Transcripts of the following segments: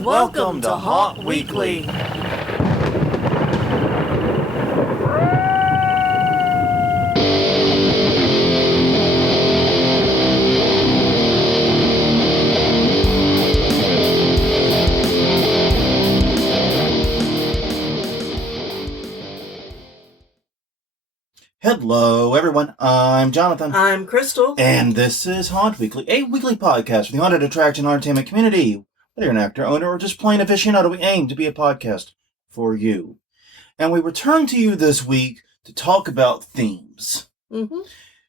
Welcome to Haunt Weekly. Hello, everyone. I'm Jonathan. I'm Crystal. And this is Haunt Weekly, a weekly podcast for the haunted attraction entertainment community. Whether you're an actor, owner, or just plain aficionado, we aim to be a podcast for you. And we return to you this week to talk about themes. Mm-hmm.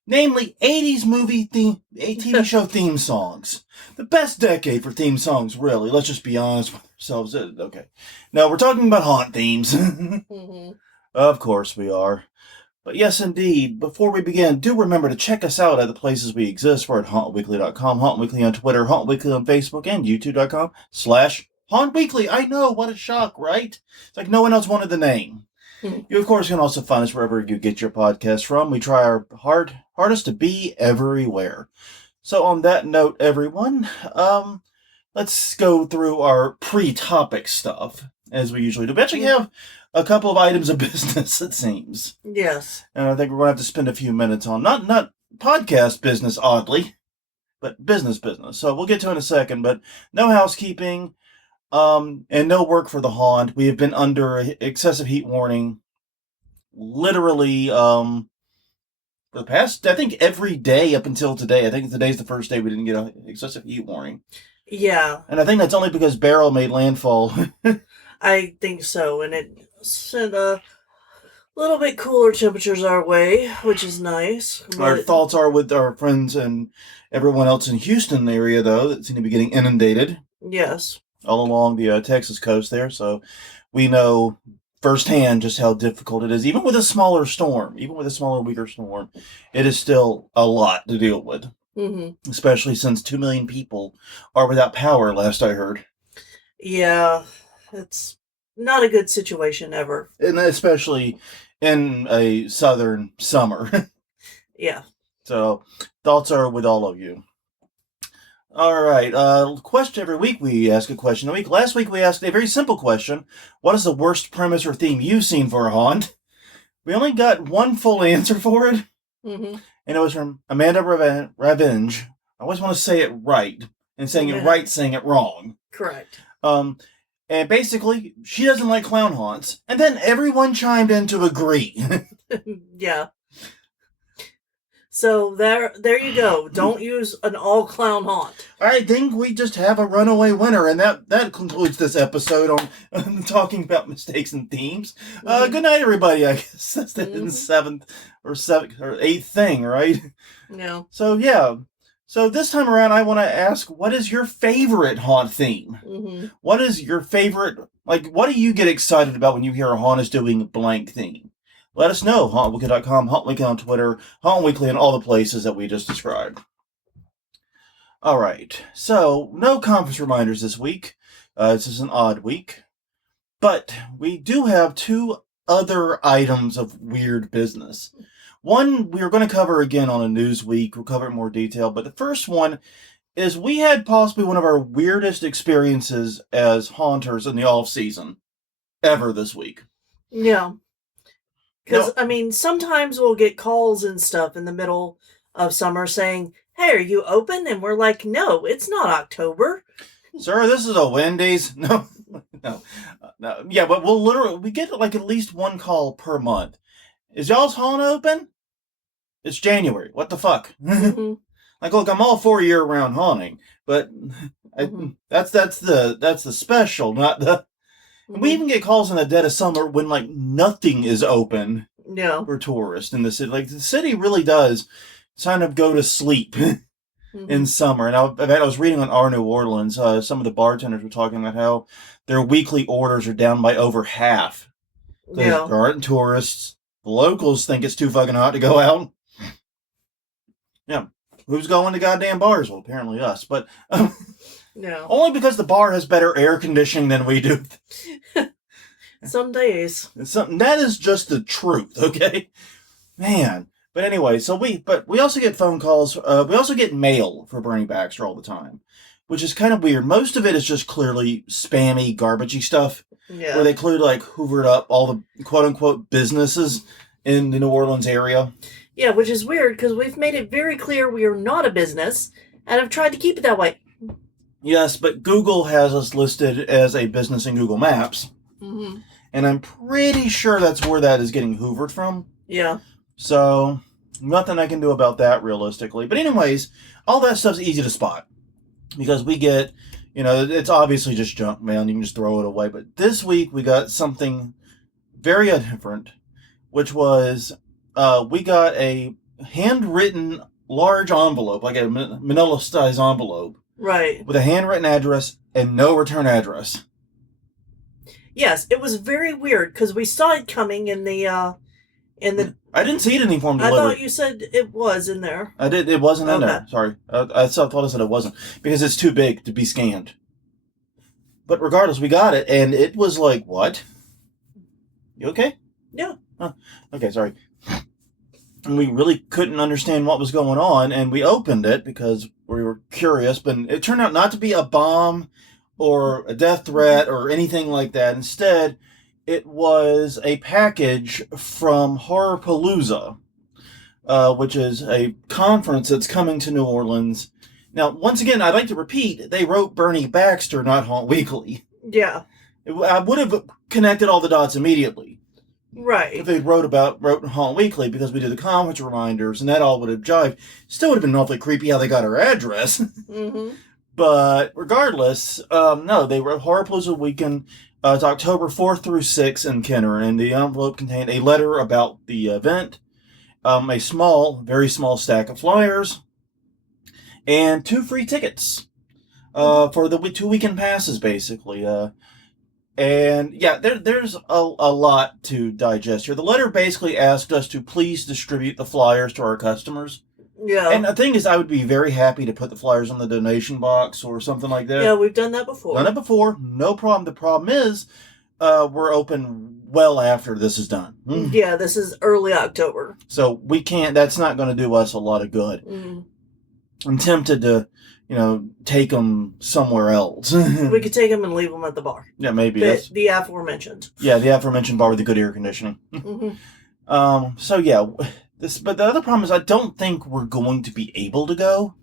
Namely, 80s movie theme, TV show theme songs. The best decade for theme songs, really. Let's just be honest with ourselves. Okay. No, we're talking about haunt themes. Mm-hmm. Of course we are. But yes, indeed, before we begin, do remember to check us out at the places we exist. We're at hauntweekly.com, hauntweekly on Twitter, hauntweekly on Facebook, and youtube.com/hauntweekly. I know, what a shock, right? It's like no one else wanted the name. You, of course, can also find us wherever you get your podcast from. We try our hardest to be everywhere. So on that note, everyone, let's go through our pre-topic stuff, as we usually do. We actually have a couple of items of business, it seems. Yes. And I think we're going to have to spend a few minutes on, not podcast business, oddly, but business. So we'll get to it in a second, but no housekeeping, and no work for the haunt. We have been under excessive heat warning, literally, for the past, I think every day up until today. I think today's the first day we didn't get an excessive heat warning. Yeah. And I think that's only because Beryl made landfall. I think so, and it sent a little bit cooler temperatures our way, which is nice. Our thoughts are with our friends and everyone else in Houston area, though, that seem to be getting inundated. Yes. All along the Texas coast there, so we know firsthand just how difficult it is. Even with a smaller storm, weaker storm, it is still a lot to deal with. Mm-hmm. Especially since 2 million people are without power, last I heard. Yeah, it's not a good situation ever. And especially in a southern summer. Yeah. So, thoughts are with all of you. All right, question every week. We ask a question a week. Last week we asked a very simple question. What is the worst premise or theme you've seen for a haunt? We only got one full answer for it. Mm-hmm. And it was from Amanda Revenge. I always want to say it right. And saying it right, saying it wrong. Correct. And basically, she doesn't like clown haunts. And then everyone chimed in to agree. Yeah. So there you go. Don't use an all-clown haunt. I think we just have a runaway winner, and that concludes this episode on talking about mistakes and themes. Mm-hmm. Good night, everybody. I guess that's the seventh or eighth thing, right? No. So yeah. So this time around, I want to ask, what is your favorite haunt theme? Mm-hmm. What is your favorite? Like, what do you get excited about when you hear a haunt is doing blank theme? Let us know. HauntWeekly.com, HauntWeekly on Twitter, HauntWeekly and all the places that we just described. All right. So, no conference reminders this week. This is an odd week. But we do have two other items of weird business. One, we are going to cover again on a news week. We'll cover it in more detail. But the first one is we had possibly one of our weirdest experiences as haunters in the off-season ever this week. Yeah. Because, I mean, sometimes we'll get calls and stuff in the middle of summer saying, hey, are you open? And we're like, no, it's not October. Sir, this is a Wendy's. No. Yeah, but we get like at least one call per month. Is y'all's haunt open? It's January. What the fuck? Mm-hmm. Like, look, I'm all for year-round haunting, but that's the special, not the. Mm-hmm. We even get calls in the dead of summer when like nothing is open. Yeah. For tourists in the city. Like the city really does kind of go to sleep in summer. And I was reading on Our New Orleans. Some of the bartenders were talking about how their weekly orders are down by over half. Yeah. There aren't tourists. The locals think it's too fucking hot to go out. Yeah. Who's going to goddamn bars? Well, apparently us. But no. Only because the bar has better air conditioning than we do. Some days. That is just the truth, okay? Man. But anyway, we also get phone calls. We also get mail for Bernie Baxter all the time. which is kind of weird. Most of it is just clearly spammy, garbagey stuff, Yeah. where they clearly like hoovered up all the quote-unquote businesses in the New Orleans area. Yeah, which is weird because we've made it very clear we are not a business and have tried to keep it that way. Yes, but Google has us listed as a business in Google Maps. Mm-hmm. And I'm pretty sure that's where that is getting hoovered from. Yeah. So, nothing I can do about that realistically. But anyways, all that stuff's easy to spot. Because we get, it's obviously just junk mail and you can just throw it away. But this week we got something very different, which was we got a handwritten large envelope, like a manila-sized envelope. Right. With a handwritten address and no return address. Yes, it was very weird because we saw it coming in the. I didn't see it in any form delivered. I thought you said it was in there. I did. It wasn't in there. Sorry, I thought I said it wasn't because it's too big to be scanned. But regardless, we got it, and it was like, what? You okay? Yeah. Oh, okay, sorry. And we really couldn't understand what was going on, and we opened it because we were curious, but it turned out not to be a bomb or a death threat or anything like that. Instead, it was a package from Horrorpalooza, which is a conference that's coming to New Orleans. Now, once again, I'd like to repeat, they wrote Bernie Baxter, not Haunt Weekly. Yeah. I would have connected all the dots immediately. Right. If they wrote Haunt Weekly, because we did the conference reminders, and that all would have jived. Still would have been awfully creepy how they got our address. Mm-hmm. But regardless, no, they wrote Horrorpalooza Weekend. It's October 4th through 6th in Kenner, and the envelope contained a letter about the event, a small, very small stack of flyers, and 2 free tickets for the 2 weekend passes, basically. And yeah, there's a lot to digest here. The letter basically asked us to please distribute the flyers to our customers. Yeah. And the thing is, I would be very happy to put the flyers on the donation box or something like that. Yeah, we've done that before. Done it before, no problem. The problem is, we're open well after this is done. Yeah, this is early October. So we can't, that's not going to do us a lot of good. Mm. I'm tempted to, take them somewhere else. We could take them and leave them at the bar. Yeah, maybe. The aforementioned. Yeah, the aforementioned bar with the good air conditioning. Mm-hmm. So yeah, but the other problem is I don't think we're going to be able to go.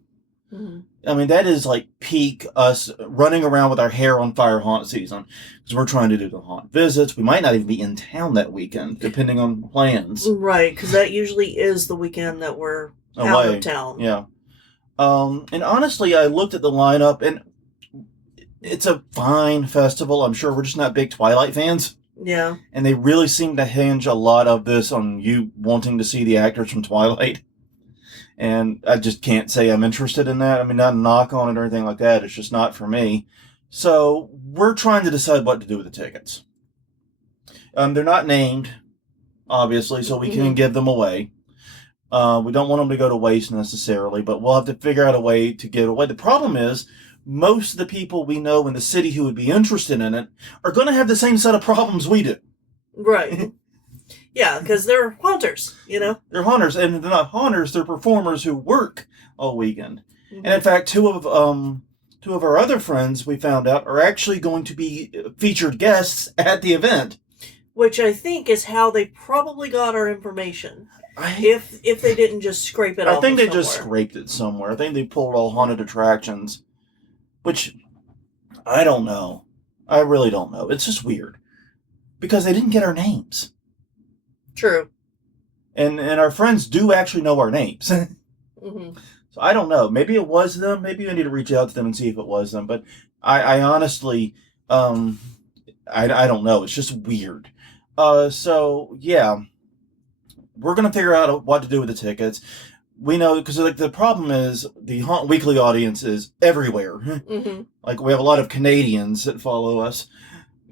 Mm-hmm. I mean, that is like peak us running around with our hair on fire haunt season. Because we're trying to do the haunt visits. We might not even be in town that weekend, depending on plans. Right, because that usually is the weekend that we're out of town. Yeah. And honestly, I looked at the lineup, and it's a fine festival. I'm sure we're just not big Twilight fans. Yeah. And they really seem to hinge a lot of this on you wanting to see the actors from Twilight. And I just can't say I'm interested in that. I mean, not a knock on it or anything like that. It's just not for me. So we're trying to decide what to do with the tickets. They're not named, obviously, so we can give them away. We don't want them to go to waste necessarily, but we'll have to figure out a way to give it away. The problem is, most of the people we know in the city who would be interested in it are going to have the same set of problems we do. Right. Yeah, because they're haunters, They're haunters, and they're not haunters, they're performers who work all weekend. Mm-hmm. And in fact, two of our other friends, we found out, are actually going to be featured guests at the event. Which I think is how they probably got our information. If they didn't just scrape it off. I think they just scraped it somewhere. I think they pulled all haunted attractions. Which, I don't know. I really don't know. It's just weird. Because they didn't get our names. True. And our friends do actually know our names. Mm-hmm. So I don't know. Maybe it was them. Maybe I need to reach out to them and see if it was them. But I honestly, I don't know. It's just weird. So, yeah. We're going to figure out what to do with the tickets. We know, because the problem is the Haunt Weekly audience is everywhere. Mm-hmm. Like, we have a lot of Canadians that follow us.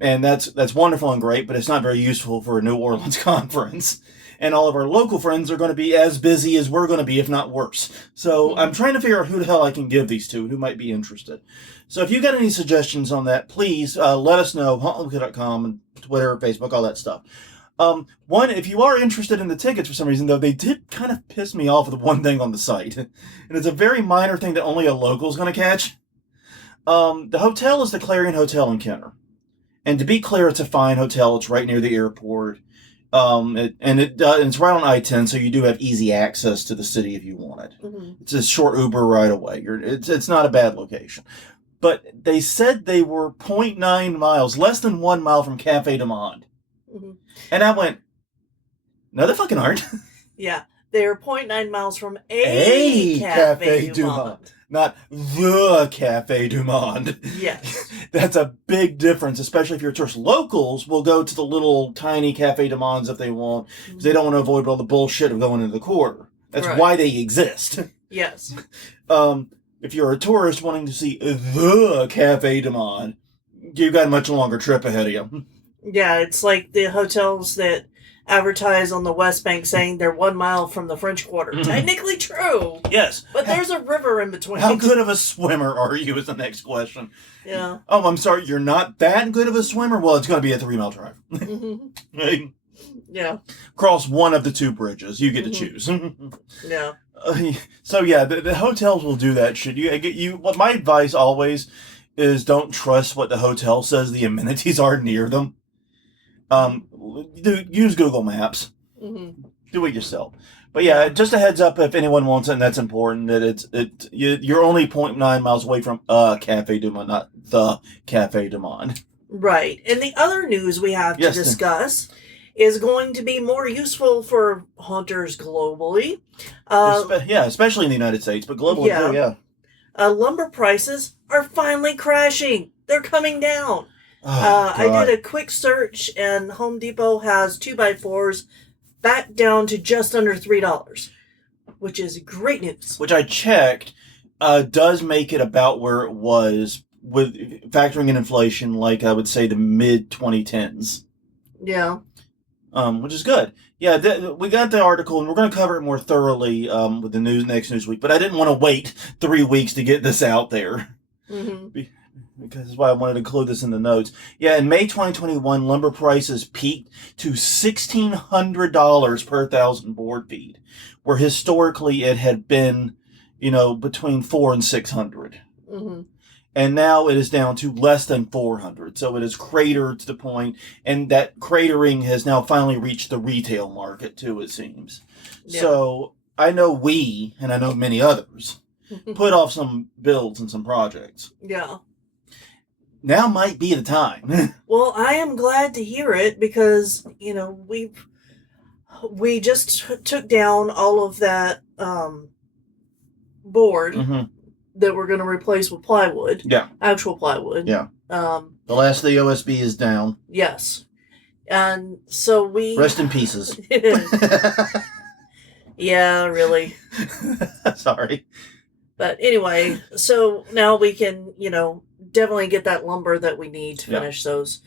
And that's wonderful and great, but it's not very useful for a New Orleans conference. And all of our local friends are going to be as busy as we're going to be, if not worse. So I'm trying to figure out who the hell I can give these to, who might be interested. So if you got any suggestions on that, please let us know. HauntWeekly.com and Twitter, Facebook, all that stuff. One, if you are interested in the tickets for some reason, though, they did kind of piss me off with one thing on the site. And it's a very minor thing that only a local is going to catch. The hotel is the Clarion Hotel in Kenner. And to be clear, it's a fine hotel. It's right near the airport. It's right on I-10, so you do have easy access to the city if you want it. Mm-hmm. It's a short Uber right away. It's not a bad location. But they said they were 0.9 miles, less than 1 mile from Cafe du Monde. Mm-hmm. And I went, no, they fucking aren't. Yeah, they're 0.9 miles from a Cafe du Monde. Not the Cafe du Monde. Yes. That's a big difference, especially if you're a tourist. Locals will go to the little tiny Cafe du Mondes if they want, because they don't want to avoid all the bullshit of going into the quarter. That's why they exist. Yes. If you're a tourist wanting to see the Cafe du Monde, you've got a much longer trip ahead of you. Yeah, it's like the hotels that advertise on the West Bank saying they're 1 mile from the French Quarter. Mm-hmm. Technically true. Yes. But there's a river in between. How good of a swimmer are you is the next question. Yeah. Oh, I'm sorry, you're not that good of a swimmer? Well, it's going to be a 3-mile drive. Mm-hmm. Yeah. Cross one of the two bridges. You get to choose. Yeah. So yeah, the hotels will do that shit. What my advice always is, don't trust what the hotel says the amenities are near them. Use Google Maps. Mm-hmm. Do it yourself. But yeah, just a heads up if anyone wants it, and that's important, that you're only 0.9 miles away from a Cafe du Monde, not the Cafe du Monde. Right. And the other news we have to discuss is going to be more useful for hunters globally. Especially in the United States, but globally too, yeah. Lumber prices are finally crashing. They're coming down. I did a quick search, and Home Depot has 2x4s back down to just under $3, which is great news. Which I checked, does make it about where it was with factoring in inflation, like I would say the mid-2010s. Yeah. Which is good. Yeah, we got the article, and we're going to cover it more thoroughly with the next news week. But I didn't want to wait 3 weeks to get this out there. Mm-hmm. Because that's why I wanted to include this in the notes. Yeah, in May 2021, lumber prices peaked to $1,600 per 1,000 board feet, where historically it had been, between $400 and $600. Mm-hmm. And now it is down to less than 400. So it has cratered to the point, and that cratering has now finally reached the retail market too, it seems. Yeah. So I know and I know many others, put off some builds and some projects. Yeah. Now might be the time. Well, I am glad to hear it because, we just took down all of that board that we're going to replace with plywood. Yeah. Actual plywood. Yeah. The last of the OSB is down. Yes. And so we... Rest in pieces. Yeah, really. Sorry. But anyway, so now we can, definitely get that lumber that we need to finish those.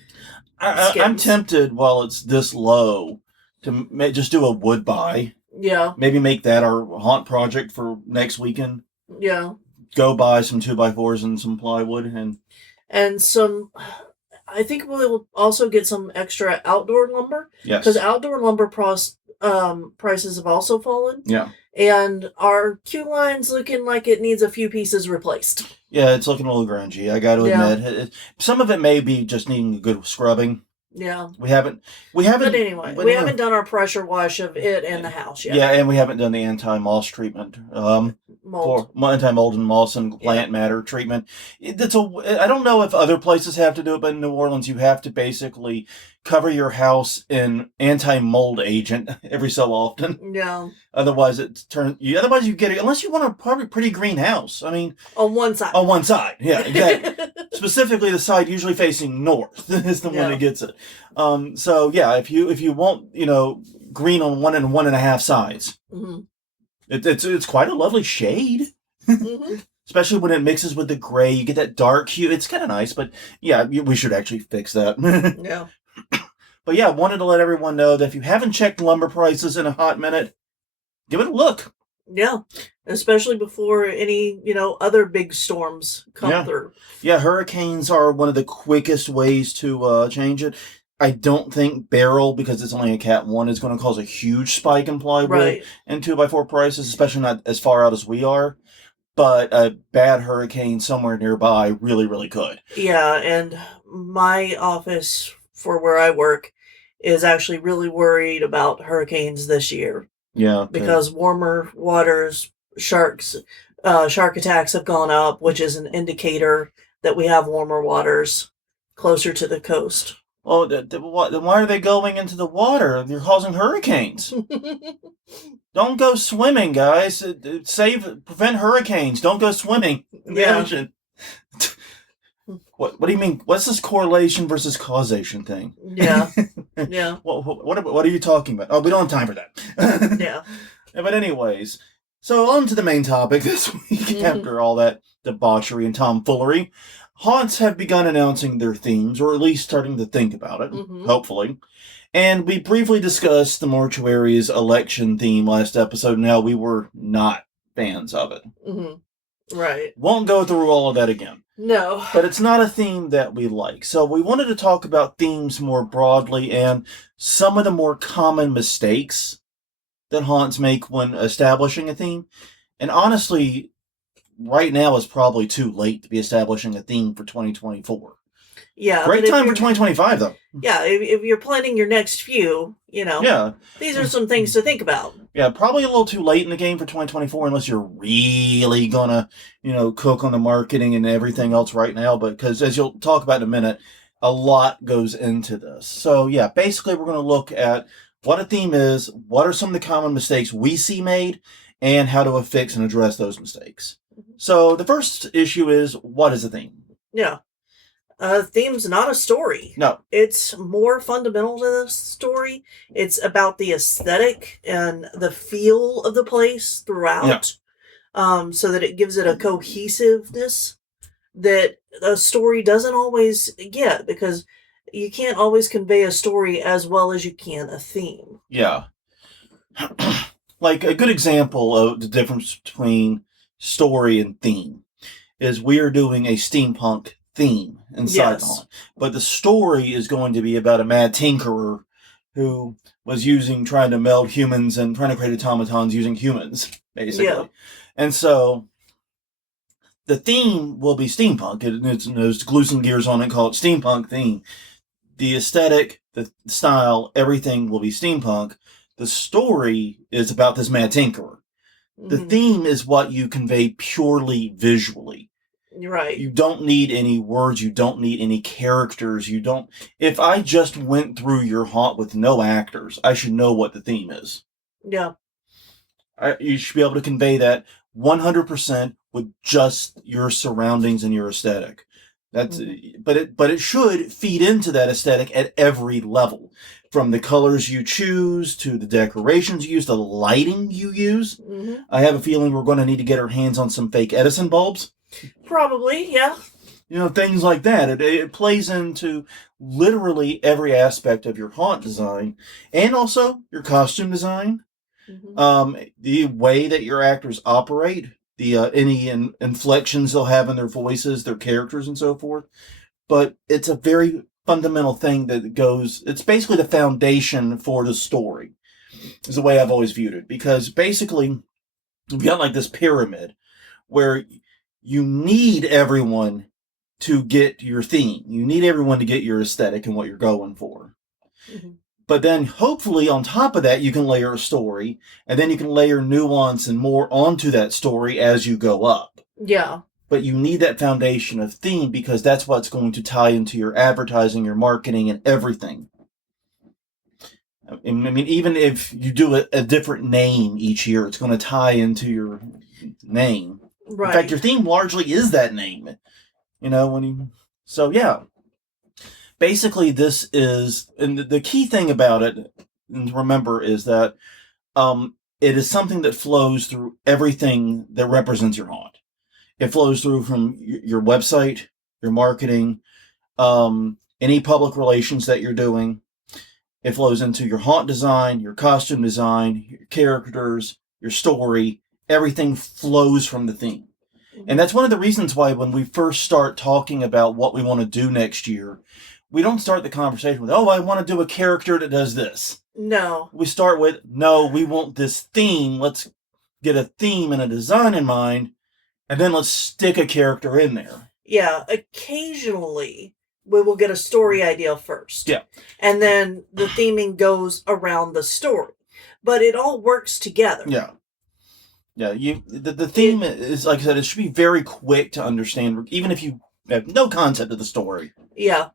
I'm tempted, while it's this low, to just do a wood buy. Yeah. Maybe make that our haunt project for next weekend. Yeah. Go buy some 2x4s and some plywood and some. I think we'll also get some extra outdoor lumber. Yes. Because outdoor lumber prices have also fallen. Yeah. And our queue line's looking like it needs a few pieces replaced. Yeah, it's looking a little grungy, I got to admit. Some of it may be just needing a good scrubbing. Yeah. We haven't. But anyway, we haven't done our pressure wash of it and the house yet. Yeah, and we haven't done the anti-moss treatment. Mold. Anti-mold and moss and plant matter treatment. I don't know if other places have to do it, but in New Orleans, you have to basically cover your house in anti-mold agent every so often. Yeah. Otherwise, you get it, unless you want a probably pretty green house. I mean, on one side. On one side, yeah, exactly. Specifically, the side usually facing north is the one that gets it. So yeah, if you want, green on 1 and 1.5 sides, it's quite a lovely shade. Especially when it mixes with the gray, you get that dark hue. It's kind of nice, but yeah, we should actually fix that. Yeah. But yeah, wanted to let everyone know that if you haven't checked lumber prices in a hot minute, give it a look. Yeah, especially before any, other big storms come through. Yeah, hurricanes are one of the quickest ways to change it. I don't think Beryl, because it's only a Cat 1, is going to cause a huge spike in plywood and 2x4 prices, especially not as far out as we are. but a bad hurricane somewhere nearby really, really could. Yeah, and my office for where I work is actually really worried about hurricanes this year. Yeah. Okay. Because warmer waters, shark attacks have gone up, which is an indicator that we have warmer waters closer to the coast. Oh, then why are they going into the water? They're causing hurricanes. Don't go swimming, guys. Prevent hurricanes. Don't go swimming in the ocean. What do you mean? What's this correlation versus causation thing? Yeah. Yeah. What are you talking about? Oh, we don't have time for that. Yeah. But anyways, so on to the main topic this week. After all that debauchery and tomfoolery, haunts have begun announcing their themes, or at least starting to think about it, hopefully. And we briefly discussed the mortuary's election theme last episode, and how we were not fans of it. Right. Won't go through all of that again. No. But it's not a theme that we like. So we wanted to talk about themes more broadly and some of the more common mistakes that haunts make when establishing a theme. And honestly, right now is probably too late to be establishing a theme for 2024. Yeah. Great time for 2025, though. Yeah, if you're planning your next few, these are some things to think about. Yeah, probably a little too late in the game for 2024 unless you're really gonna, cook on the marketing and everything else right now. But because, as you'll talk about in a minute, a lot goes into this. So, yeah, basically we're going to look at what a theme is, what are some of the common mistakes we see made, and how to fix and address those mistakes. So, the first issue is, what is a theme? Yeah. A theme's not a story. No. It's more fundamental to the story. It's about the aesthetic and the feel of the place throughout. Yeah. So that it gives it a cohesiveness that a story doesn't always get, because you can't always convey a story as well as you can a theme. Yeah. Like a good example of the difference between story and theme is we are doing a steampunk theme inside the haunt. But the story is going to be about a mad tinkerer who was trying to meld humans and trying to create automatons using humans, basically. Yeah. And so the theme will be steampunk. There's gluing gears on it, call it steampunk theme. The aesthetic, the style, everything will be steampunk. The story is about this mad tinkerer. The theme is what you convey purely visually. Right. You don't need any words. You don't need any characters. If I just went through your haunt with no actors, I should know what the theme is. Yeah. You should be able to convey that 100% with just your surroundings and your aesthetic. But it should feed into that aesthetic at every level, from the colors you choose to the decorations you use, the lighting you use. I have a feeling we're going to need to get our hands on some fake Edison bulbs. Probably, yeah. Things like that. It plays into literally every aspect of your haunt design, and also your costume design, the way that your actors operate, any inflections they'll have in their voices, their characters, and so forth. But it's a very fundamental thing it's basically the foundation for the story, is the way I've always viewed it. Because basically, we've got like this pyramid where you need everyone to get your theme. You need everyone to get your aesthetic and what you're going for. But then hopefully on top of that, you can layer a story, and then you can layer nuance and more onto that story as you go up. Yeah. But you need that foundation of theme, because that's what's going to tie into your advertising, your marketing, and everything. I mean, even if you do a different name each year, it's going to tie into your name. Right. In fact, your theme largely is that name. So yeah. Basically, this is, and the key thing about it, and remember, is that it is something that flows through everything that represents your haunt. It flows through from your website, your marketing, any public relations that you're doing. It flows into your haunt design, your costume design, your characters, your story. Everything flows from the theme. And that's one of the reasons why when we first start talking about what we want to do next year, we don't start the conversation with, I want to do a character that does this. No. We start with, no, we want this theme. Let's get a theme and a design in mind, And then let's stick a character in there. Yeah, occasionally we will get a story idea first. Yeah. And then the theming goes around the story. But it all works together. Yeah. Yeah, the theme is, like I said, it should be very quick to understand, even if you have no concept of the story. Yeah.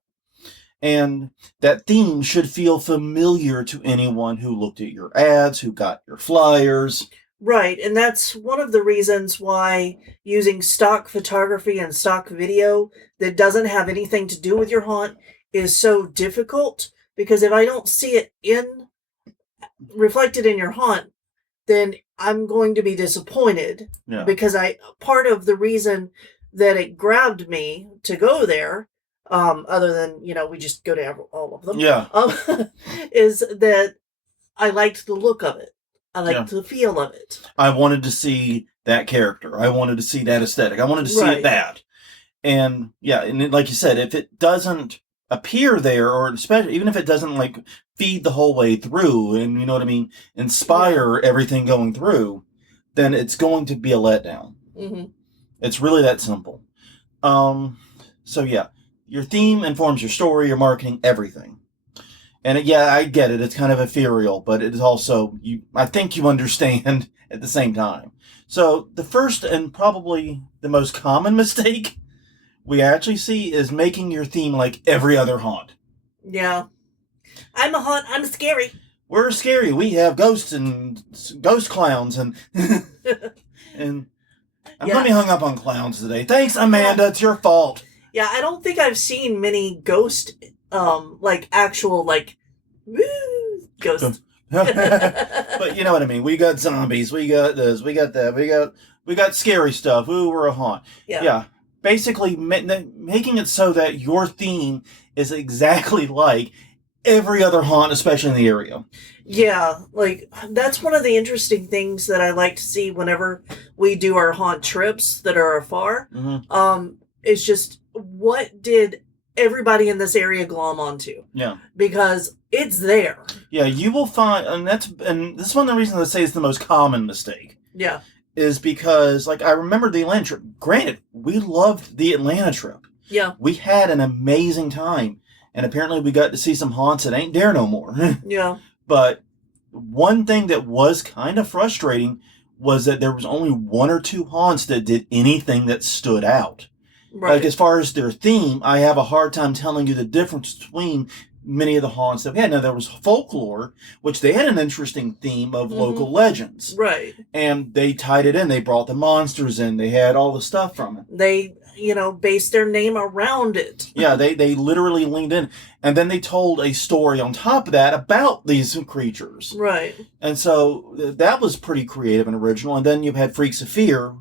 And that theme should feel familiar to anyone who looked at your ads, who got your flyers. Right, and that's one of the reasons why using stock photography and stock video that doesn't have anything to do with your haunt is so difficult, because if I don't see it reflected in your haunt, then I'm going to be disappointed. Yeah. Because part of the reason that it grabbed me to go there, other than, we just go to all of them. Yeah. Is that I liked the look of it. I liked the feel of it. I wanted to see that character. I wanted to see that aesthetic. I wanted to see that. And and like you said, if it doesn't appear there, or especially even if it doesn't feed the whole way through, and you know what I mean, inspire everything going through, then it's going to be a letdown. Mm-hmm. It's really that simple. So your theme informs your story, your marketing, everything. And I get it. It's kind of ethereal, but it is also, I think you understand at the same time. So the first and probably the most common mistake we actually see is making your theme like every other haunt. Yeah. I'm a haunt. I'm scary. We're scary. We have ghosts and ghost clowns and and I'm going to be hung up on clowns today. Thanks, Amanda. It's your fault. Yeah, I don't think I've seen many ghost actual woo ghosts. But you know what I mean. We got zombies. We got this. We got that. We got scary stuff. Ooh, we're a haunt. Yeah. Basically, making it so that your theme is exactly like every other haunt, especially in the area. Yeah, that's one of the interesting things that I like to see whenever we do our haunt trips that are afar. Mm-hmm. It's just, what did everybody in this area glom onto? Yeah. Because it's there. Yeah, you will find, and this is one of the reasons I say it's the most common mistake. Yeah. Is because, I remember the Atlanta trip. Granted, we loved the Atlanta trip. Yeah. We had an amazing time. And apparently we got to see some haunts that ain't there no more. Yeah. But one thing that was kind of frustrating was that there was only one or two haunts that did anything that stood out. Right. As far as their theme, I have a hard time telling you the difference between many of the haunts that we had. Now, there was folklore, which they had an interesting theme of local legends. Right. And they tied it in. They brought the monsters in. They had all the stuff from it. They, based their name around it. Yeah, they literally leaned in. And then they told a story on top of that about these creatures. Right. And so that was pretty creative and original. And then you had Freaks of Fear,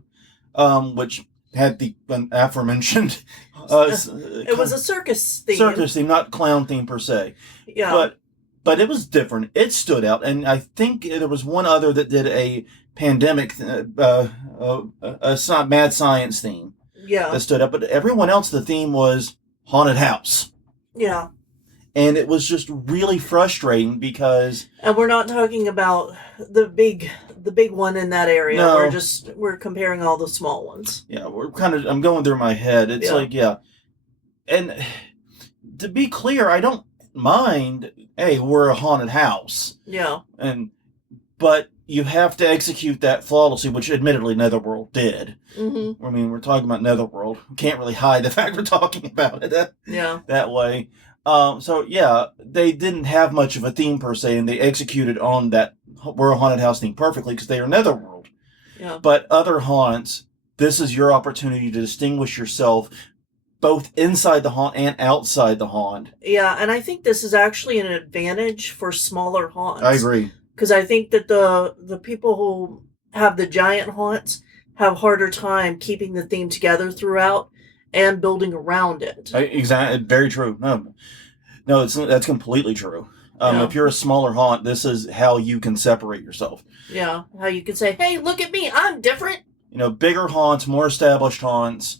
which had the aforementioned... it was a circus theme. Circus theme, not clown theme per se. Yeah. But it was different. It stood out. And I think there was one other that did a pandemic, mad science theme. Yeah. That stood out. But everyone else, the theme was haunted house. Yeah. And it was just really frustrating because... And we're not talking about the big one in that area. No. We're comparing all the small ones. Yeah, I'm going through my head. It's And to be clear, I don't mind, hey, we're a haunted house. Yeah. But you have to execute that flawlessly, which admittedly Netherworld did. Mm-hmm. I mean, we're talking about Netherworld. We can't really hide the fact we're talking about it that way. They didn't have much of a theme per se, and they executed on that we're a haunted house theme perfectly because they are Netherworld. Yeah. But other haunts, this is your opportunity to distinguish yourself both inside the haunt and outside the haunt. Yeah, and I think this is actually an advantage for smaller haunts. I agree. Because I think that the people who have the giant haunts have a harder time keeping the theme together throughout and building around it. Exactly. Very true. No, that's completely true. If you're a smaller haunt, this is how you can separate yourself. Yeah, how you can say, hey, look at me, I'm different. Bigger haunts, more established haunts,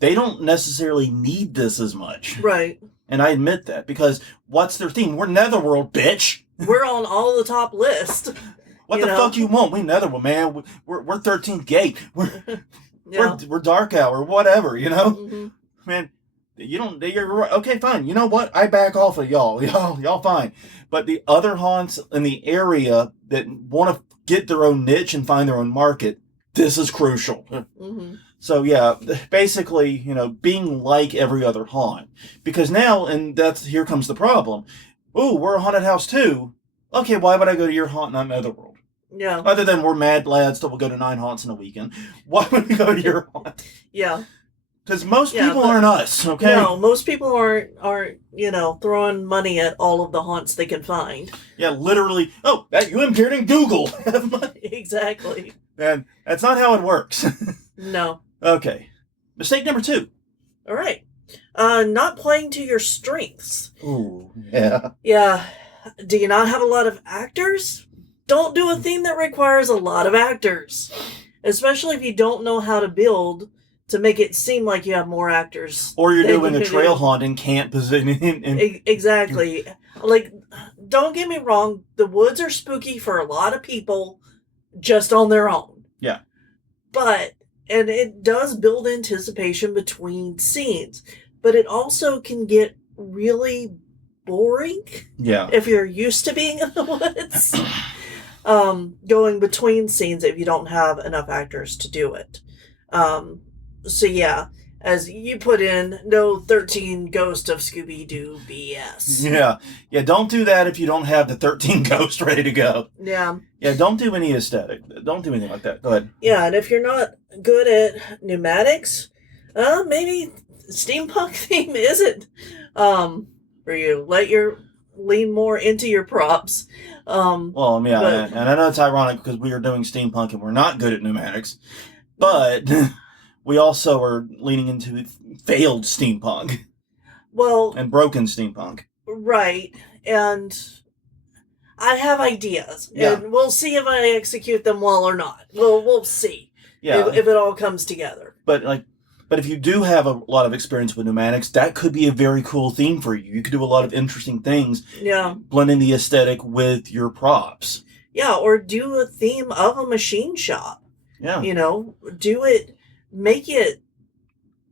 they don't necessarily need this as much. Right. And I admit that, because what's their theme? We're Netherworld, bitch. We're on all the top list. What the fuck you want? We Netherworld, man. We're 13th Gate. Yeah. We're dark hour, whatever, you know? Mm-hmm. Man, you're okay, fine. You know what? I back off of y'all. Y'all fine. But the other haunts in the area that want to get their own niche and find their own market, this is crucial. Mm-hmm. So yeah, basically, being like every other haunt. Because now, and here comes the problem. Ooh, we're a haunted house too. Okay, why would I go to your haunt, not Netherworld? Yeah. Other than we're mad lads that will go to 9 haunts in a weekend. Why would we go to your haunt? Yeah. Because most people aren't us, okay? No, most people aren't throwing money at all of the haunts they can find. Yeah, literally. Oh, that you appeared in Google. Exactly. And that's not how it works. No. Okay. Mistake number 2. All right. Not playing to your strengths. Ooh, yeah. Yeah. Do you not have a lot of actors? Don't do a theme that requires a lot of actors. Especially if you don't know how to build to make it seem like you have more actors. Or you're doing a trail haunt and can't position. Exactly. Like, don't get me wrong, the woods are spooky for a lot of people just on their own. Yeah. And it does build anticipation between scenes, but it also can get really boring. Yeah. If you're used to being in the woods. Going between scenes if you don't have enough actors to do it. So yeah, as you put in, no 13 Ghost of Scooby-Doo BS. Yeah, don't do that if you don't have the 13 Ghosts ready to go. Yeah. Yeah, don't do any aesthetic. Don't do anything like that. Go ahead. Yeah, and if you're not good at pneumatics, maybe steampunk theme isn't for you. Lean more into your props. And I know it's ironic because we are doing steampunk and we're not good at pneumatics, but we also are leaning into failed steampunk. Well, and broken steampunk. Right, and I have ideas, and we'll see if I execute them well or not. We'll see if it all comes together. But if you do have a lot of experience with pneumatics, that could be a very cool theme for you. You could do a lot of interesting things. Yeah. Blending the aesthetic with your props. Yeah, or do a theme of a machine shop. Yeah. Make it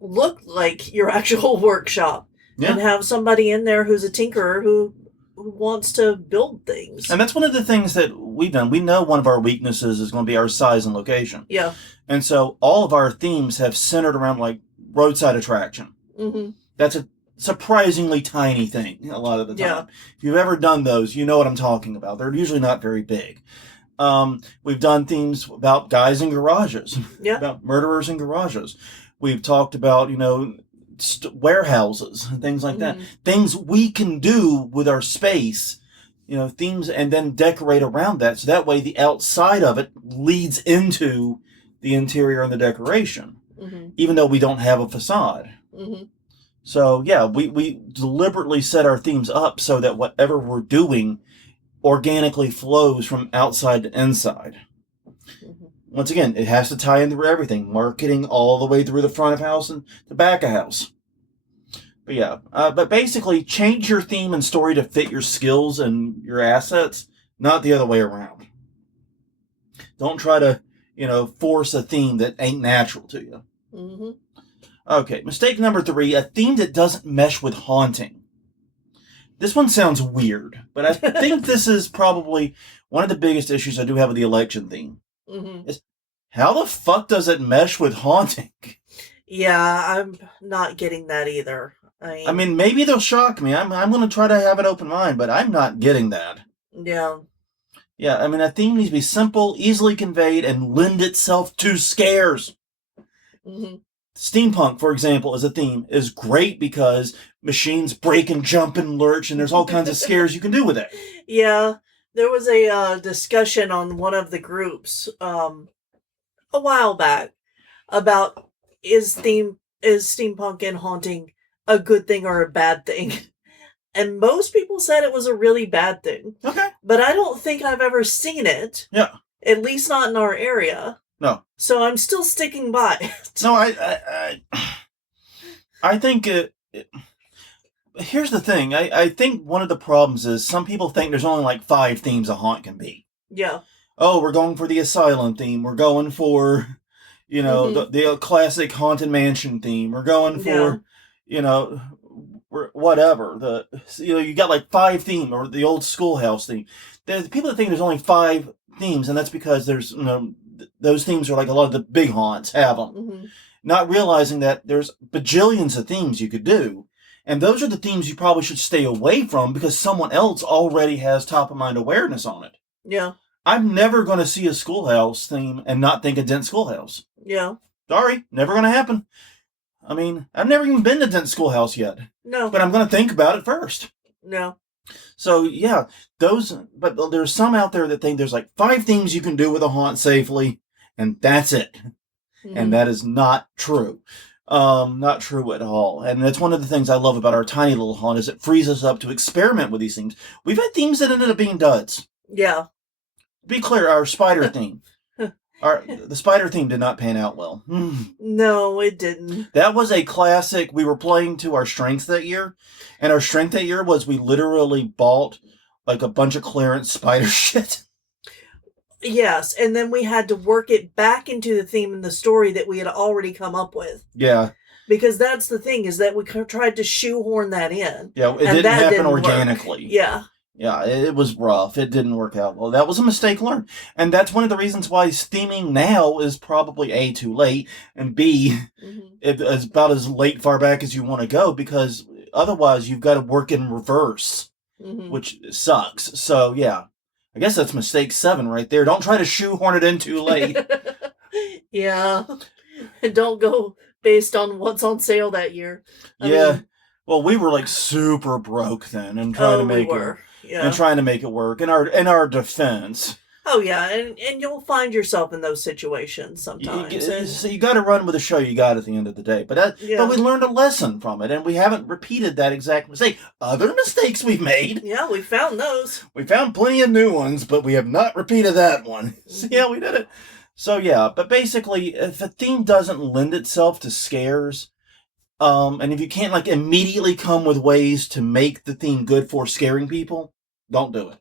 look like your actual workshop. Yeah. And have somebody in there who's a tinkerer who wants to build things. And that's one of the things that we've done. We know one of our weaknesses is going to be our size and location. Yeah. And so all of our themes have centered around like roadside attraction. Mm-hmm. That's a surprisingly tiny thing a lot of the time. Yeah. If you've ever done those, you know what I'm talking about. They're usually not very big. We've done themes about guys in garages. Yeah. About murderers in garages. We've talked about, warehouses and things like that. Things we can do with our space, themes, and then decorate around that. So that way the outside of it leads into the interior and the decoration, even though we don't have a facade. Mm-hmm. So yeah, we deliberately set our themes up so that whatever we're doing organically flows from outside to inside. Mm-hmm. Once again, it has to tie in through everything, marketing all the way through the front of house and the back of house. But yeah, but basically change your theme and story to fit your skills and your assets, not the other way around. Don't try to, force a theme that ain't natural to you. Mm-hmm. Okay, mistake number 3, a theme that doesn't mesh with haunting. This one sounds weird, but I think this is probably one of the biggest issues I do have with the election theme. Mm-hmm. Is how the fuck does it mesh with haunting? Yeah, I'm not getting that either. I mean, maybe they'll shock me. I'm going to try to have an open mind, but I'm not getting that. Yeah. Yeah, I mean, a theme needs to be simple, easily conveyed, and lend itself to scares. Mm-hmm. Steampunk, for example, as a theme, is great because machines break and jump and lurch, and there's all kinds of scares you can do with it. Yeah, there was a discussion on one of the groups a while back about is steampunk and haunting a good thing or a bad thing? And most people said it was a really bad thing. Okay. But I don't think I've ever seen it. Yeah. At least not in our area. No. So I'm still sticking by it. No, I think here's the thing. I think one of the problems is some people think there's only like 5 themes a haunt can be. Yeah. Oh, we're going for the asylum theme. We're going for, You know, the classic Haunted Mansion theme. We're going for, you know, whatever. You got like 5 themes, or the old schoolhouse theme. There's people that think there's only 5 themes, and that's because there's, those themes are like a lot of the big haunts have them. Not realizing that there's bajillions of themes you could do. And those are the themes you probably should stay away from because someone else already has top of mind awareness on it. Yeah. I'm never going to see a schoolhouse theme and not think of Dent Schoolhouse. Yeah. Sorry, never going to happen. I mean, I've never even been to Dent Schoolhouse yet. No. But I'm going to think about it first. No. So, yeah, but there's some out there that think there's like 5 themes you can do with a haunt safely, and that's it. And that is not true. Not true at all. And that's one of the things I love about our tiny little haunt is it frees us up to experiment with these themes. We've had themes that ended up being duds. Yeah. Be clear, our spider theme. The spider theme did not pan out well. No, it didn't. That was a classic. We were playing to our strength that year. And our strength that year was we literally bought like a bunch of clearance spider shit. Yes, and then we had to work it back into the theme and the story that we had already come up with. Yeah. Because that's the thing, is that we tried to shoehorn that in. Yeah, it didn't happen organically. Work. Yeah. Yeah, it was rough. It didn't work out well. That was a mistake learned. And that's one of the reasons why theming now is probably A, too late, and B, it's about as late far back as you want to go, because otherwise you've got to work in reverse, which sucks. So, yeah. I guess that's mistake 7 right there. Don't try to shoehorn it in too late. Yeah. And don't go based on what's on sale that year. I mean, well, we were like super broke then and trying to make it work in our defense. Oh yeah, and you'll find yourself in those situations sometimes. So you got to run with the show you got at the end of the day. But we learned a lesson from it, and we haven't repeated that exact mistake. Other mistakes we've made. Yeah, we found those. We found plenty of new ones, but we have not repeated that one. So yeah, we did it. So yeah, but basically, if a theme doesn't lend itself to scares, and if you can't like immediately come with ways to make the theme good for scaring people, don't do it.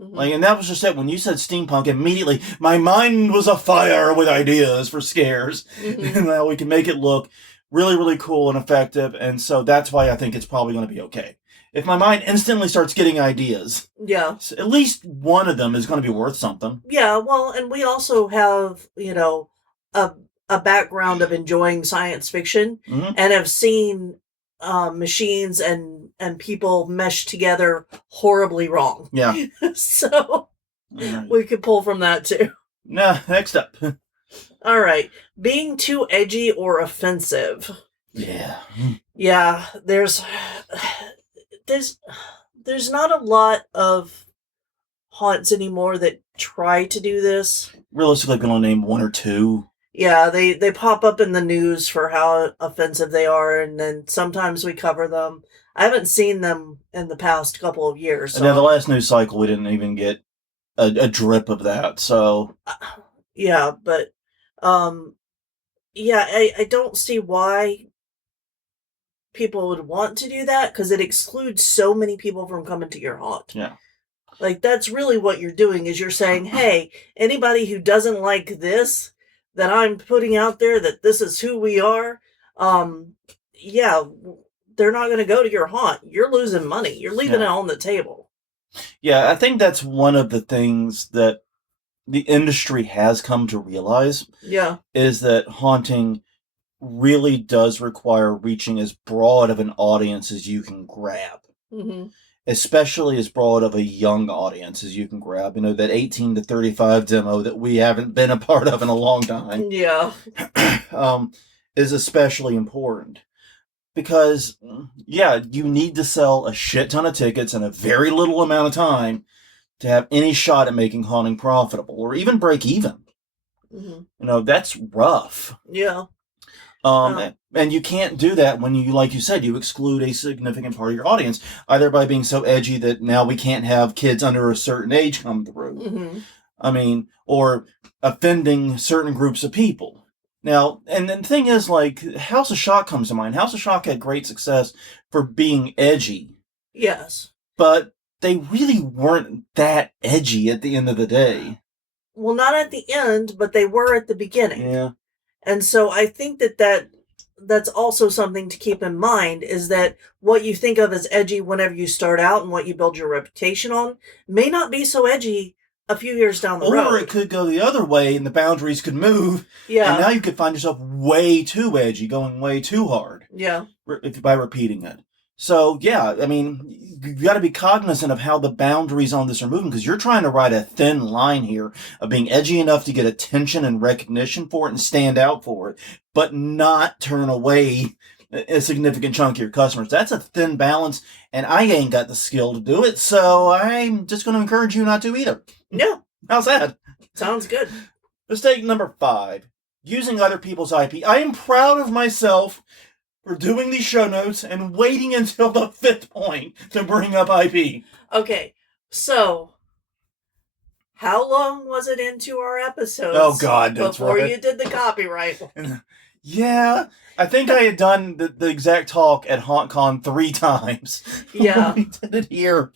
Like, and that was just it. When you said steampunk, immediately my mind was afire with ideas for scares. And now we can make it look really, really cool and effective. And so that's why I think it's probably going to be okay. If my mind instantly starts getting ideas, at least one of them is going to be worth something. Yeah, well, and we also have, a background of enjoying science fiction and have seen machines and people mesh together horribly wrong. Yeah. So we could pull from that too. Nah, next up. All right. Being too edgy or offensive. Yeah. Yeah, there's not a lot of haunts anymore that try to do this. Realistically, I can only name 1 or 2. Yeah, they pop up in the news for how offensive they are, and then sometimes we cover them. I haven't seen them in the past couple of years. So. Yeah, the last news cycle, we didn't even get a drip of that, so... Yeah, but... I don't see why people would want to do that, because it excludes so many people from coming to your haunt. Yeah. Like, that's really what you're doing, is you're saying, hey, anybody who doesn't like this... that I'm putting out there, that this is who we are, they're not going to go to your haunt. You're losing money. You're leaving it on the table. Yeah, I think that's one of the things that the industry has come to realize. Yeah. Is that haunting really does require reaching as broad of an audience as you can grab. Especially as broad of a young audience as you can grab. You know, that 18 to 35 demo that we haven't been a part of in a long time. Yeah. Is especially important. Because, you need to sell a shit ton of tickets in a very little amount of time to have any shot at making haunting profitable, or even break even. That's rough. Yeah. And you can't do that when you, like you said, you exclude a significant part of your audience, either by being so edgy that now we can't have kids under a certain age come through. I mean, or offending certain groups of people. Now, and the thing is, like, House of Shock comes to mind. House of Shock had great success for being edgy. Yes. But they really weren't that edgy at the end of the day. Well, not at the end, but they were at the beginning. Yeah. And so I think that's also something to keep in mind, is that what you think of as edgy whenever you start out and what you build your reputation on may not be so edgy a few years down the road. Or it could go the other way and the boundaries could move. Yeah. And now you could find yourself way too edgy, going way too hard. Yeah. By repeating it. So, yeah, I mean, you've got to be cognizant of how the boundaries on this are moving, because you're trying to ride a thin line here of being edgy enough to get attention and recognition for it and stand out for it, but not turn away a significant chunk of your customers. That's a thin balance, and I ain't got the skill to do it, so I'm just going to encourage you not to either. Yeah. How's that? Sounds good. Mistake number 5, using other people's IP. I am proud of myself for doing these show notes and waiting until the 5th point to bring up IP. Okay, so how long was it into our episodes? Oh, God, that's before right. you did the copyright? Yeah, I think I had done the exact talk at HauntCon 3 times. Yeah. We did it here.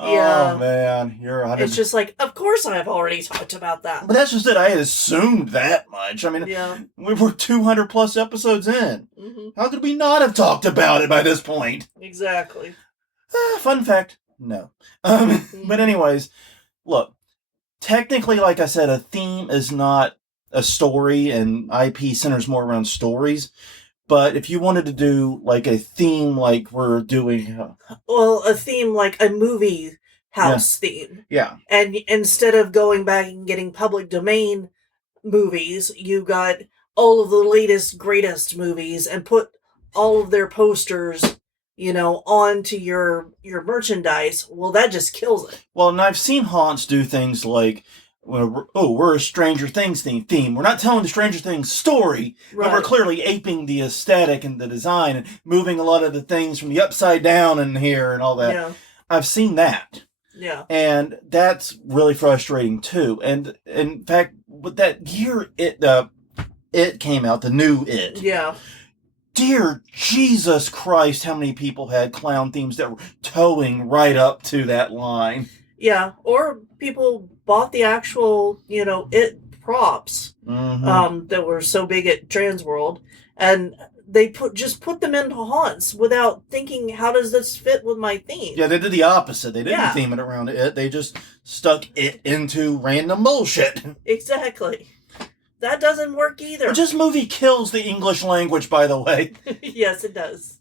Yeah. Oh, man. You're 100%. It's just like, of course I've already talked about that. But that's just it. I had assumed that much. I mean, yeah. We were 200 plus episodes in. Mm-hmm. How could we not have talked about it by this point? Exactly. Fun fact, no. But anyways, look, technically, like I said, a theme is not a story, and IP centers more around stories. But if you wanted to do like a theme like we're doing... well, a theme like a movie house theme. Yeah. And instead of going back and getting public domain movies, you got all of the latest, greatest movies and put all of their posters, onto your merchandise. Well, that just kills it. Well, and I've seen haunts do things like... we're a Stranger Things theme. We're not telling the Stranger Things story, right, but we're clearly aping the aesthetic and the design and moving a lot of the things from the upside down in here and all that. Yeah. I've seen that. Yeah. And that's really frustrating too. And in fact, with that year it came out, the new It. Yeah. Dear Jesus Christ, how many people had clown themes that were towing right up to that line. Yeah, or people bought the actual, It props that were so big at Transworld, and they put them into haunts without thinking, how does this fit with my theme? Yeah, they did the opposite. They didn't theme it around it. They just stuck it into random bullshit. Exactly. That doesn't work either. This movie kills the English language, by the way. Yes, it does.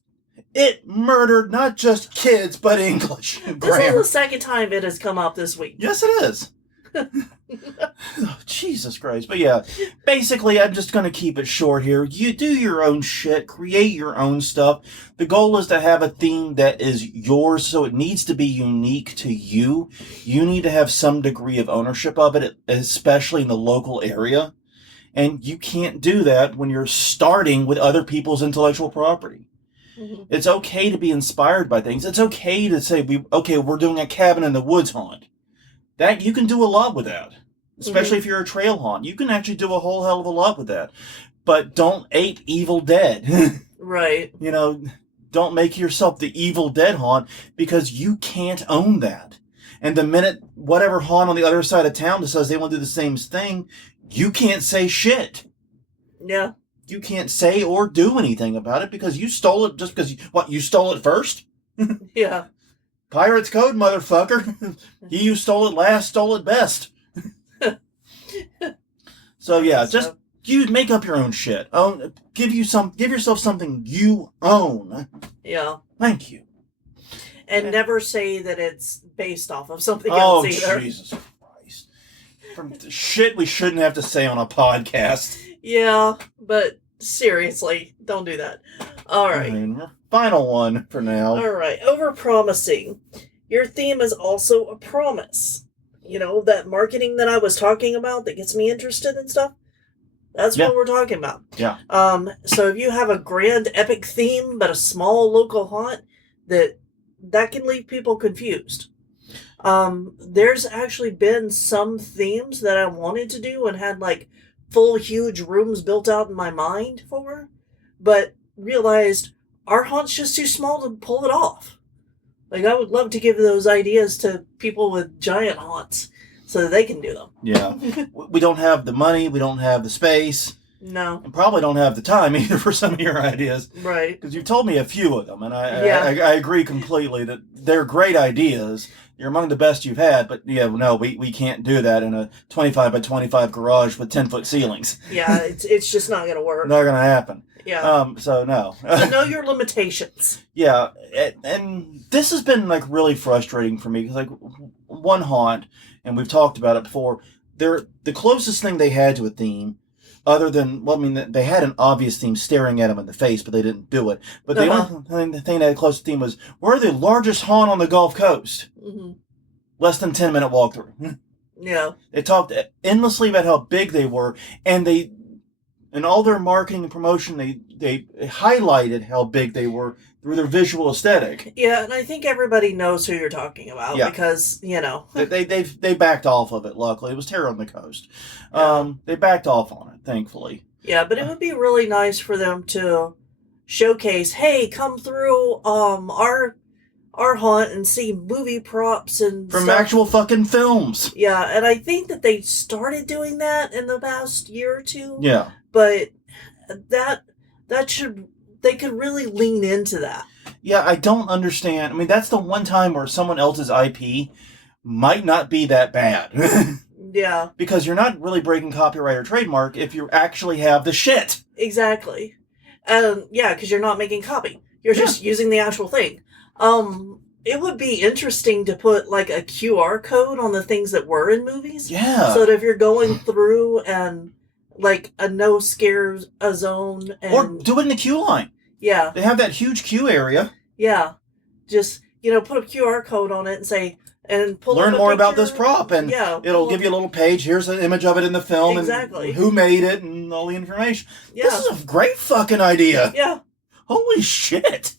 It murdered not just kids, but English This grammar. is the second time it has come out this week. Yes, it is. Oh, Jesus Christ. But yeah, basically, I'm just going to keep it short here. You do your own shit. Create your own stuff. The goal is to have a theme that is yours, so it needs to be unique to you. You need to have some degree of ownership of it, especially in the local area. And you can't do that when you're starting with other people's intellectual property. Mm-hmm. It's okay to be inspired by things. It's okay to say, we're doing a cabin in the woods haunt. That you can do a lot with that. Especially if you're a trail haunt. You can actually do a whole hell of a lot with that. But don't ape Evil Dead. Right. Don't make yourself the Evil Dead haunt, because you can't own that. And the minute whatever haunt on the other side of town decides they want to do the same thing, you can't say shit. Yeah. You can't say or do anything about it because you stole it just because... you stole it first? Yeah. Pirate's code, motherfucker. He who stole it last stole it best. So yeah, just you make up your own shit. Give yourself something you own. Yeah. Thank you. And never say that it's based off of something else either. Oh, Jesus Christ. From shit we shouldn't have to say on a podcast. Yeah, but seriously, don't do that. All right. Final one for now. All right. Overpromising. Your theme is also a promise. That marketing that I was talking about that gets me interested in stuff. That's what we're talking about. Yeah. So if you have a grand epic theme but a small local haunt, that can leave people confused. There's actually been some themes that I wanted to do and had like full huge rooms built out in my mind for, but realized our haunt's just too small to pull it off. Like, I would love to give those ideas to people with giant haunts so that they can do them. Yeah. We don't have the money. We don't have the space. No. And probably don't have the time either for some of your ideas. Right. Because you've told me a few of them, and I agree completely that they're great ideas. You're among the best you've had, but we can't do that in a 25 by 25 garage with 10-foot ceilings. Yeah, it's just not going to work. Not going to happen. Yeah. So no. So know your limitations. Yeah, and this has been like really frustrating for me because like one haunt, and we've talked about it before. They're the closest thing they had to a theme, other than they had an obvious theme staring at them in the face, but they didn't do it. But the only thing that had close to theme was we're the largest haunt on the Gulf Coast. Mm-hmm. Less than 10-minute walkthrough. Yeah, they talked endlessly about how big they were, and in all their marketing and promotion, they highlighted how big they were through their visual aesthetic. Yeah, and I think everybody knows who you're talking about because, they backed off of it, luckily. It was Terror on the Coast. They backed off on it, thankfully. Yeah, but it would be really nice for them to showcase, hey, come through our haunt and see movie props and from stuff. Actual fucking films. Yeah, and I think that they started doing that in the past year or two. Yeah. But they could really lean into that. Yeah, I don't understand. I mean, that's the one time where someone else's IP might not be that bad. Yeah. Because you're not really breaking copyright or trademark if you actually have the shit. Exactly. Yeah, because you're not making copy. You're just using the actual thing. It would be interesting to put like a QR code on the things that were in movies. Yeah. So that if you're going through and like a no scare zone or do it in the queue line. Yeah. They have that huge queue area. Yeah. Just, put a QR code on it and say, and pull learn up more picture. about this prop, and it'll give you a little page. Here's an image of it in the film, exactly. And who made it, and all the information. Yeah. This is a great fucking idea. Yeah. Holy shit.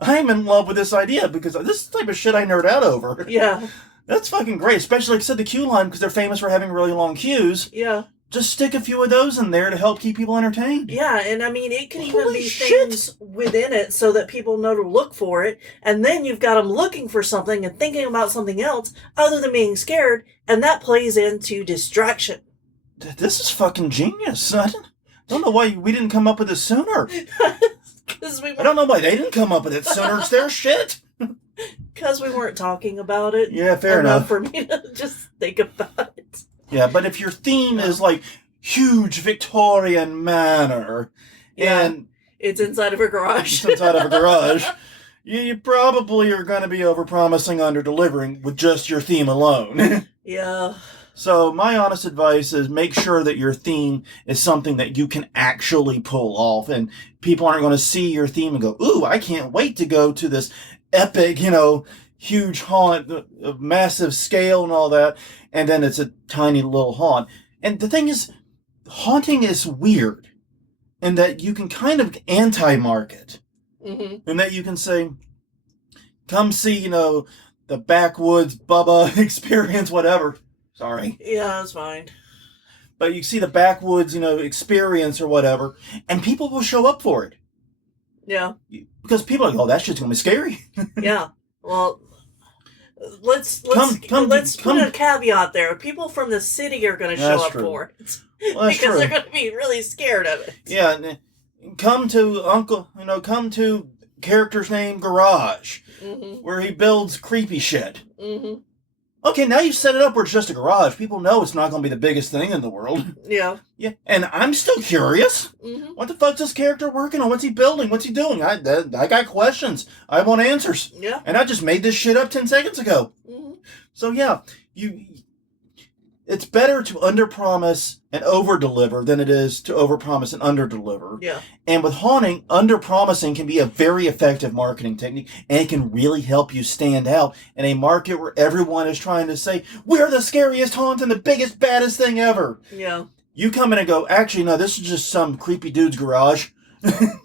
I'm in love with this idea because this is the type of shit I nerd out over. Yeah. That's fucking great, especially like I said, the queue line, because they're famous for having really long queues. Yeah. Just stick a few of those in there to help keep people entertained. Yeah, and I mean, it can even be things within it so that people know to look for it, and then you've got them looking for something and thinking about something else other than being scared, and that plays into distraction. This is fucking genius. I don't know why we didn't come up with this sooner. I don't know why they didn't come up with it sooner. It's their shit. Because we weren't talking about it. Yeah, fair enough. For me to just think about it. Yeah, but if your theme is like huge Victorian manor, and it's inside of a garage, you probably are going to be overpromising, under-delivering with just your theme alone. Yeah. So my honest advice is make sure that your theme is something that you can actually pull off, and people aren't going to see your theme and go, "Ooh, I can't wait to go to this epic, huge haunt of massive scale and all that," and then it's a tiny little haunt. And the thing is, haunting is weird in that you can kind of anti-market. Mm-hmm. And that you can say, come see, the backwoods Bubba experience, whatever. Sorry. Yeah, that's fine. But you see the backwoods, experience or whatever, and people will show up for it. Yeah. Because people are like, oh, that shit's going to be scary. Yeah. Well, let's put a caveat there. People from the city are going to show up for it. Well, because they're going to be really scared of it. Yeah. Come to character's name Garage, mm-hmm. where he builds creepy shit. Mm-hmm. Okay, now you've set it up where it's just a garage. People know it's not going to be the biggest thing in the world. Yeah. Yeah, and I'm still curious. Mm-hmm. What the fuck's this character working on? What's he building? What's he doing? I got questions. I want answers. Yeah. And I just made this shit up 10 seconds ago. Mm-hmm. So yeah, it's better to underpromise and overdeliver than it is to overpromise and underdeliver. Yeah. And with haunting, underpromising can be a very effective marketing technique, and it can really help you stand out in a market where everyone is trying to say, we're the scariest haunt and the biggest, baddest thing ever. Yeah. You come in and go, actually, no, this is just some creepy dude's garage.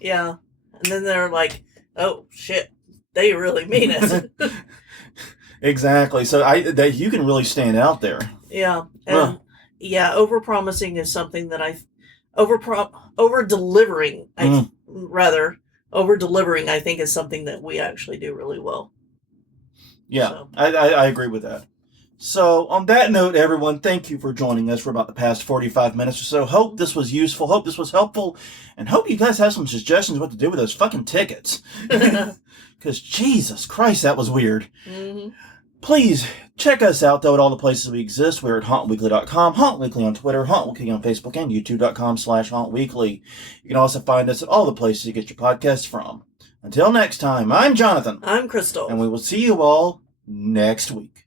Yeah. And then they're like, oh, shit, they really mean it. Exactly. So you can really stand out there. Yeah. And overpromising is something that over-delivering, I think is something that we actually do really well. Yeah, so. I agree with that. So, on that note, everyone, thank you for joining us for about the past 45 minutes or so. Hope this was useful, hope this was helpful, and hope you guys have some suggestions what to do with those fucking tickets. Because, Jesus Christ, that was weird. Mm-hmm. Please check us out, though, at all the places we exist. We're at hauntweekly.com, HauntWeekly on Twitter, HauntWeekly on Facebook, and youtube.com/HauntWeekly. You can also find us at all the places you get your podcasts from. Until next time, I'm Jonathan. I'm Crystal. And we will see you all next week.